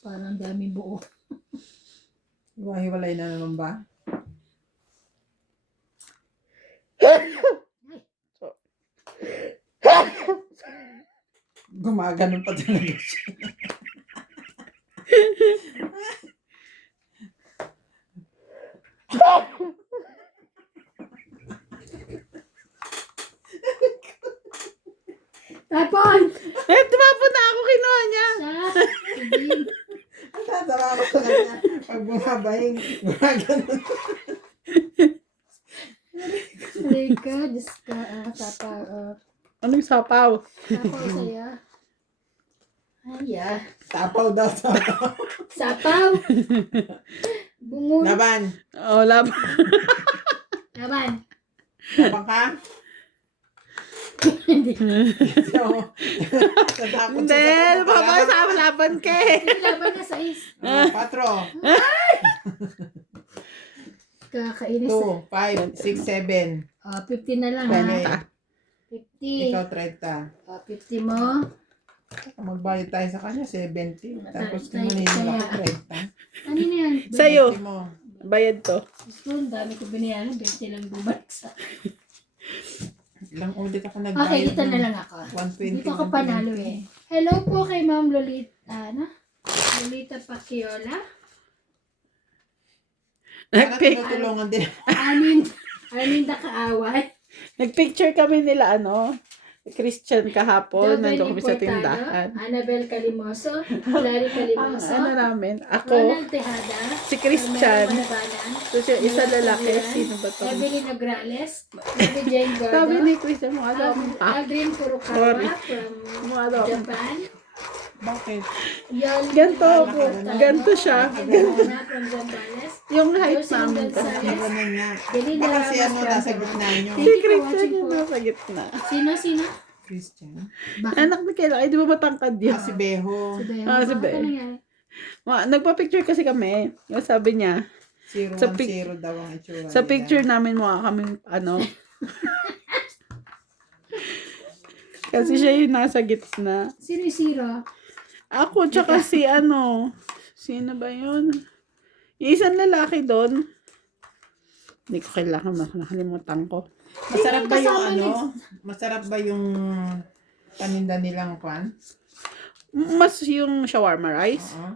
Parang daming buo. Hiwa-hiwalay na naman ba? Gumaganon pa talaga siya. Tapon! Eh, tumapon na ako, kinuha niya. Sige. Ang tatawa ko sa kanya. Pag bumabahing, gumaganon. Rika, Diyos ka. Tapa. Anong sapaw? Sapaw saya. Ay, Tapaw daw, tapaw. Sapaw! Bungun. Laban. Oh, lab. Laban. Laban ka? Hindi. So, natakot Hindi, napapasama laban ka eh. Laban na sa is. Patro. Kakainis. 2, 5, 6, 7. 50 na lang Okay. ha. 50. Ikaw 50 30. mo. Magbayad tayo sa kanya, 70. Tapos Tayo- kumanin ako tayo- 30. Ano na yan? Sa'yo. 20 mo. Bayad to. Gusto, ang dami ko binayaran. 20 lang bumalik sa. Ilang ulit ako Okay, nagbayad. dito na lang ako. 120. Dito ako panalo eh. Hello po kay Ma'am Lolita. Lolita Pacchiola. Para Nagpic- tinutulungan din. Aninda Kaaway. Nagpicture kami nila, Christian kahapon. Jovel Nandun kami sa Importado. tindahan. Annabel Calimoso. Clary Calimoso. Ano namin? Ako, Ronald Tejada. si Christian. Romero Manabanan. So, siya, isa lalaki. Noel Sino ba to? Evelyn Nograles. Ruby Jane Gordo. Sabi ni Christian, mukha daw akong Aldrin Furukawa Sorry. from Mukha daw akong Japan. Bakit? Yon Ganto ako. Ganto siya. Ganto. From Zambales. Yung height Josie namin. Gonzalez. Yung ganun nga. Belinda Baka si Ramos ano from nasa Japan. gitna nyo. Thank Si you for Christian watching yung po. nasa gitna. Sino? Christian. Bakit? Anak ni Kayla, ay di ba matangkad yun? Si Beho. Si Beo. Ah, si Bakit Beo. ano nangyari? Nagpa-picture kasi kami. Yung sabi niya, 010 Sa daw ang itsura sa nila. picture namin mukha kami, kasi siya yung nasa gitna. Sino yung zero? Ako, tsaka sino ba yun? Yung isang lalaki doon. Hindi ko kailangan, nakalimutan ko. Masarap ba yung Kasama niya. Masarap ba yung paninda nilang kwan? Mas yung shawarma rice. Oo.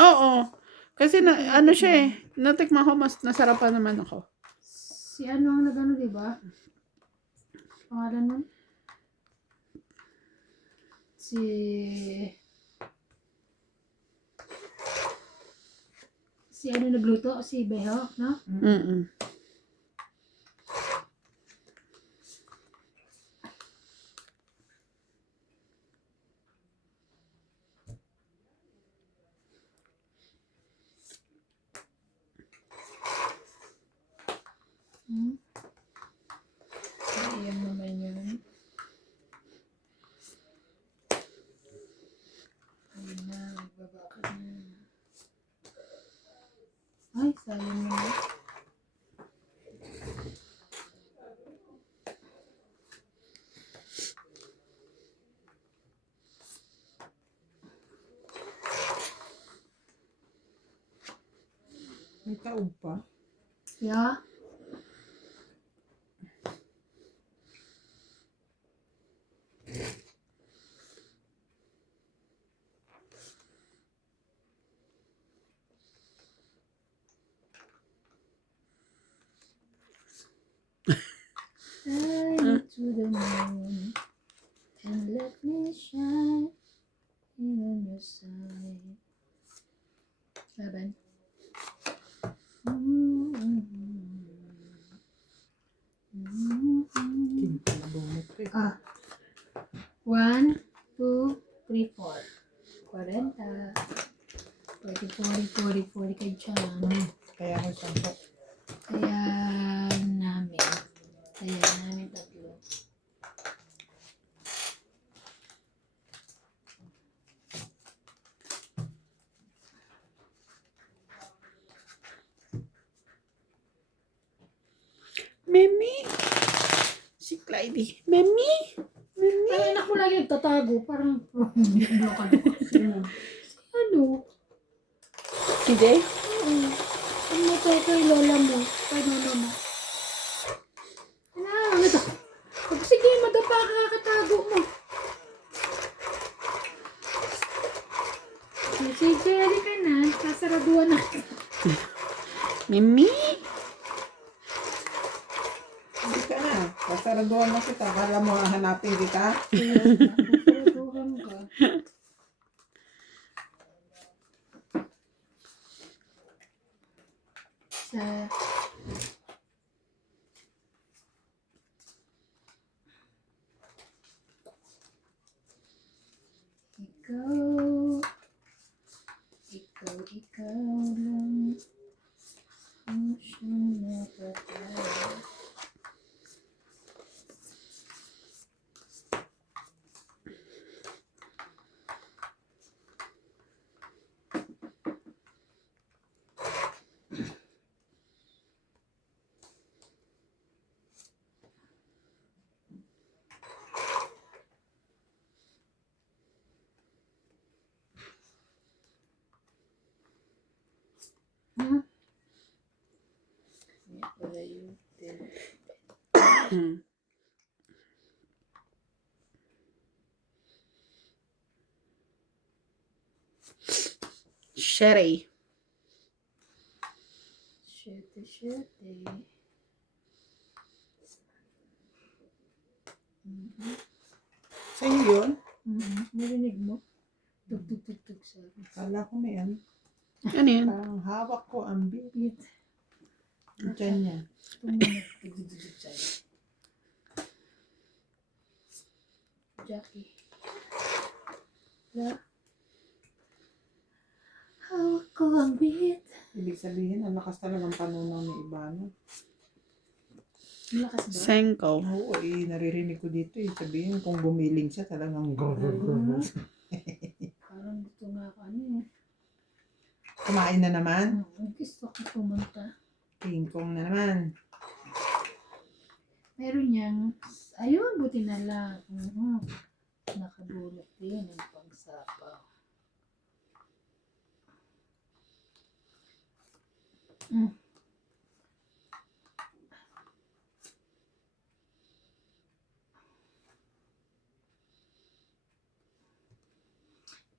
Oo. Kasi siya eh. Natikman ko, mas nasarapan naman ako. Si ano ang nagano, di ba? Pangalan nun? Si ano nagluto? Si Beho, no? Mm-mm. Ayan naman yun. Ay, sayang naman. May taog pa. Yeah. Fly to the moon and let me shine in on your side. Laban. Kinta na bumit eh. Ah. 1, 2, 3, 4. 40. 40 kay Chan. Kaya ako sampo. Kaya namin. Kaya namin tatlo. Memi. Si Clyde. Memi. Memi. Ay, anak mo lagi nagtatago. Parang, ano? Ano? Si Jay? Ano mo to kay lola mo? Kay mama mo? Ano? Ito. Sige, madapa ka kakatago mo. Sige, halika na. Sasaraduan na. Memi. Hindi ka na. Kasaraduhan na kita. Kala mo hahanapin kita. Sasaraduhan ka. Sa... Ikaw lang ang siyang nakatayo. Hmm? Wala yun. Sherry. Shete. Sa inyo yun? Narinig mo? Tug sabi. Kala ko may ano. Ano yun? Parang hawak ko ang bit. Bit. Diyan niya. Tug sabi. Jackie. Hawak ko ang bit. Ibig sabihin, ang lakas talagang panunaw ni Ibano. Malakas ba? Senko. Oo, naririnig ko dito eh. Sabihin, kung gumiling siya, talagang Parang gusto nga ako ano eh. kumain na naman. Gusto ko pumunta. King-kong na naman. Meron niyang, ayun, buti na lang. Nakabulot din ang pangsapaw.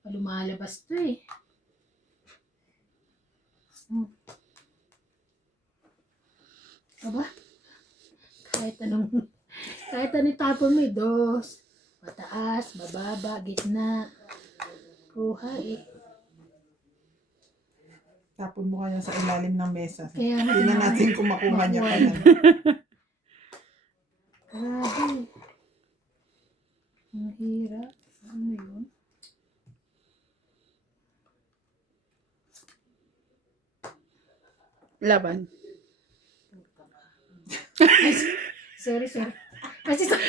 Lumalabas to eh. Aba? Kahit anong tapon mo, dos. Mataas, mababa, gitna. Kuha eh. Tapon mo kanya sa ilalim ng mesa. Kaya nga Tingnan natin kung makuha niya pa yan. Grabe. Ang hirap. Ano yun? Laban. Sorry. Kasi sana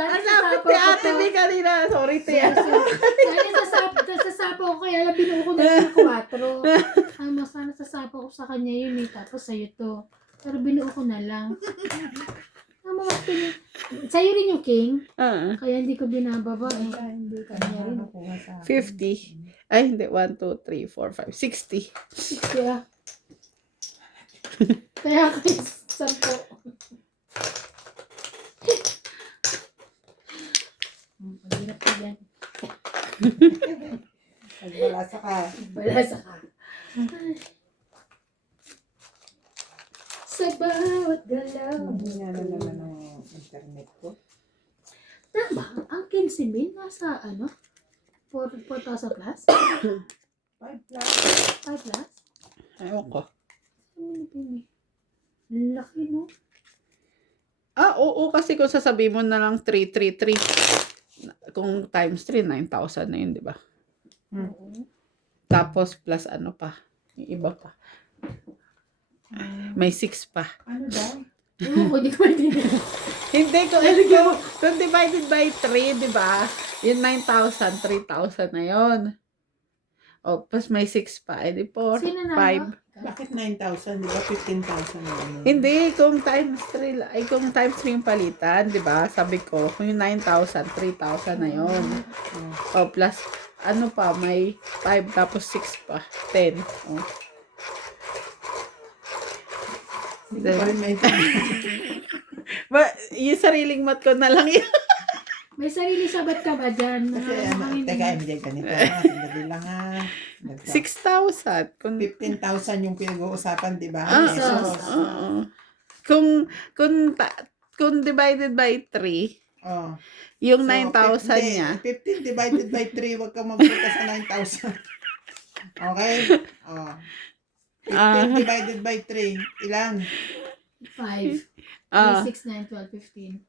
Nasapit ni Ate B kanina. Sorry, te. Sana sasapaw ko kaya lang binuo ko na sa 4. Sana sasapaw pinag-uusapan ko sa kanya yun eh. Tapos sa'yo to. Pero binuo ko na lang. Sa'yo rin yung king. Kaya hindi ko binababa eh. Hindi ka Kanya rin. nakakuha sa akin. 50. Ay, hindi. 1, 2, 3, 4, 5, 60. Kaya. Kaya kayo 10. Mahirap ka yan. Nagbalasa ka. Balasa ka. Sa bawat galaw. Hindi nga na naman ang internet ko. Tama, ang 15,000 nasa 4,000 plus? 5 plus. 5 plus? Ewan ko. Laki, no? Oo, kasi kung sasabihin mo na lang 333, kung times 3, 9,000 na yun, di ba? Tapos plus ano pa, yung iba pa. May 6 pa. Ano daw? Oo, hindi ko maintindihan. Hindi, kung divided by 3, di ba? Yung 9,000, 3,000 na yun. O, plus may 6 pa. Eh, di 4, Sino na 5. Bakit 9,000? Di ba 15,000 na ano? Hindi, kung times 3, ay kung times 3 yung palitan, di ba? Sabi ko, kung yung 9,000, 3,000 na yun. O, plus, ano pa, may 5, tapos 6 pa, 10. O. Hindi ko pa rin maintindihan. Yung sariling mat ko na lang yun. May sarili sabat ka ba dyan? Kasi ano, Mga teka, MJ, ganito nga. Sandali lang ha. 6,000. Kung, 15,000 yung pinag-uusapan, di ba? Pesos. oo. Kung divided by 3, Oh. yung So, 9,000 niya, 15 divided by 3, wag kang magpunta sa 9,000. Okay? Oh. 15 divided by 3, ilan? 5. ah, 6, 9, 12, 15.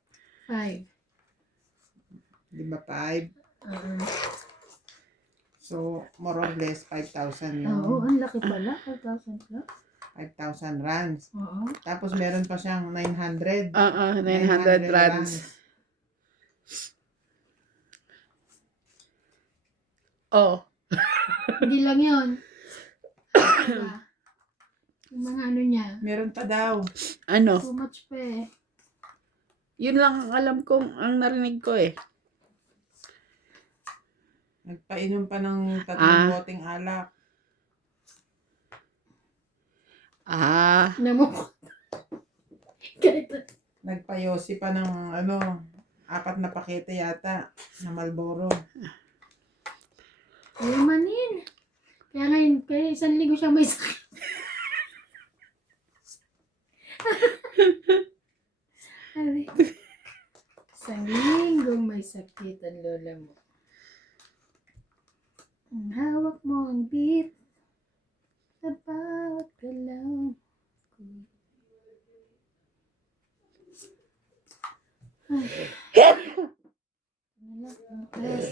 5. Di ba 5? So, more or less, 5,000 Oo, yung ang laki pala. 5,000 plus. 5,000 rands. Oo. Tapos meron pa siyang 900. 900 rands. Oh, Hindi lang yun. Diba? Yung mga ano niya. Meron pa daw. ano? Too much pa eh. Yun lang ang alam kong, ang narinig ko eh. Nagpainom pa ng 3 boteng alak. Namukot. Ganito. Nagpayosi pa ng 4 na pakete yata na Marlboro. Manin. Kaya ngayon, kaya 1 linggo siya may sakit. Ay, 1 linggong may sakit ang lola mo. Ang hawak mo ang beat sa bawat galaw ko. Ay. Ano lang, ang press.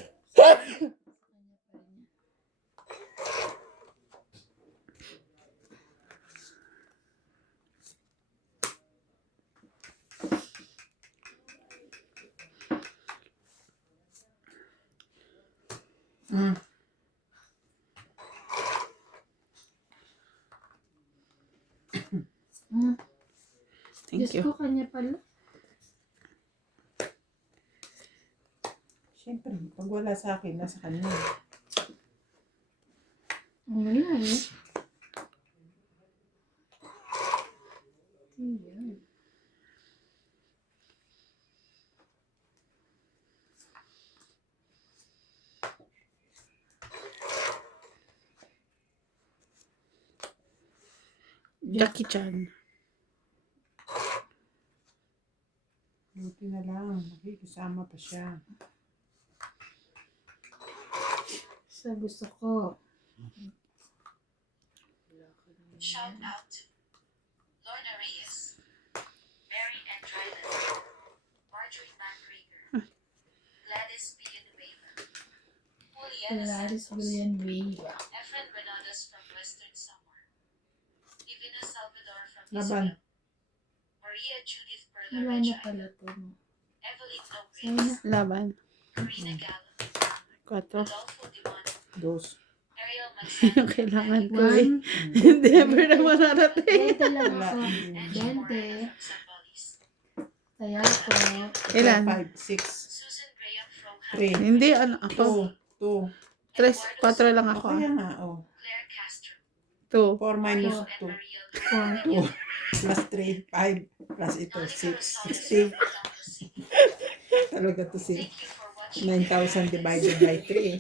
Mm. Thank Diyos you. ko, kanya pala. Siyempre, pag wala sa akin, nasa kanya. Wala eh. Yan. Jackie Chan. Buti na lang, nakikisama pa siya. Sa gusto ko. Shout out to Lorna Reyes, Mary Ann Dryden, Marjorie McGregor, Gladys Villanueva, Juliana Gladys Santos, William Wave. Efren Granados from Western Samar, Divina Salvador from Laban. Israel, Maria Judith Perla Wala na Rejai, pala to. Evelyn Sana. Lopez, Laban. Karina Gallo, 4. Rodolfo Dimano, 2. Ariel Yung kailangan ko eh. 1, Never na mararating. ito lang Wala. ako. 20. Kaya ko. Ilan? 5, 6, Susan Graham from 3, Hindi, ano ako. 2, 4 lang 2. ako. Kaya nga, oh. Claire Castro 2. 4 minus and 2. Mariel 2 plus 3, 5 plus ito, 6, 60. Talaga to si Thank you for watching. 9,000 divided by 3.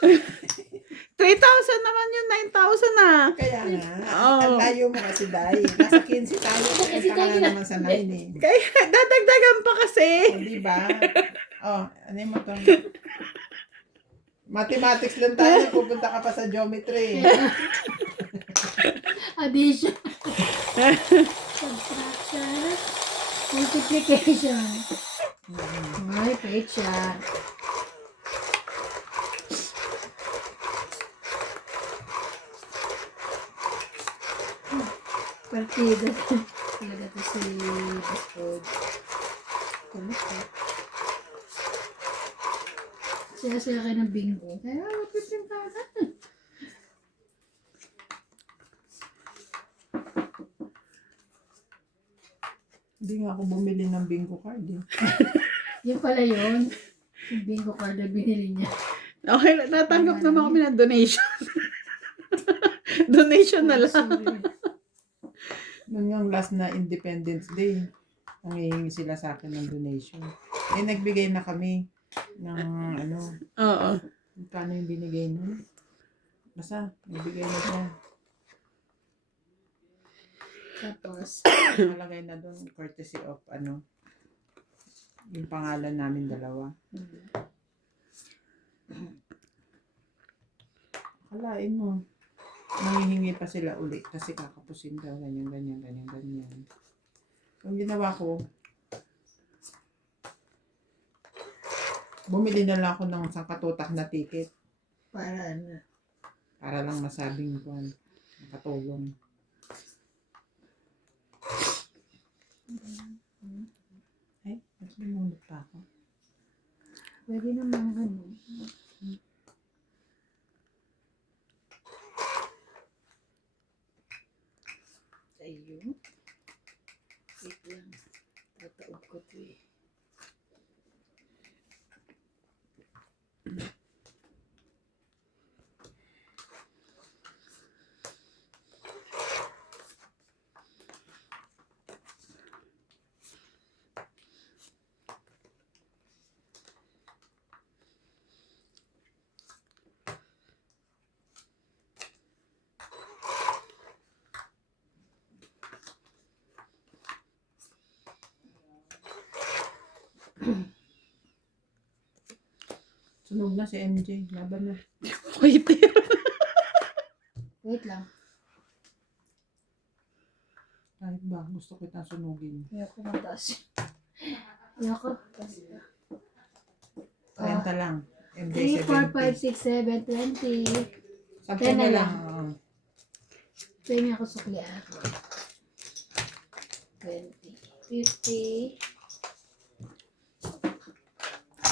3,000 naman yung 9,000 ah. Kaya nga, Oo. ang layo mo kasi dahil. Nasa 15 tayo, Kasi punta ka tayo na naman sa 9 eh. Kaya dadagdagan pa kasi. O, diba? Oh, ano mo to? Mathematics lang tayo, pupunta ka pa sa geometry. Addition. Subtraction. Multiplication. Ay, pait siya. Partida. Talaga to si Passport. Kamusta? Saya-saya kayo ng bingo. Kaya, 15,000. Hindi nga ako bumili ng bingo card eh. Yun pala yun. Yung bingo card na binili niya. Okay, natanggap naman kami ng donation. Donation na lang. Sorry. Noon yung last na Independence Day, nangihingi sila sa akin ng donation. Eh, nagbigay na kami ng ano, Oo. kano yung binigay nun? Basta, nagbigay na siya. Tapos, Nalagay na doon, courtesy of ano, yung pangalan namin dalawa. Akalain mo, nangihingi pa sila uli kasi kakapusin daw, ganyan. Yung ginawa ko, bumili na lang ako ng sangkatutak na ticket para ano. para lang masabing kuwan, nakatulong. Ay, mas binunod pa ako. Pwede naman ano. Ayun. Wait lang. Tataog ko to eh. Sunog na si MJ, laban na. Wait. Wait lang. Kahit ba, gusto kitang sunugin. Ayoko mataas. Ayoko. 30 lang. MJ 3, 4, 5, 6, 7, 20. 10 10 na na lang. lang. Pwede ako suklian. 20. 50.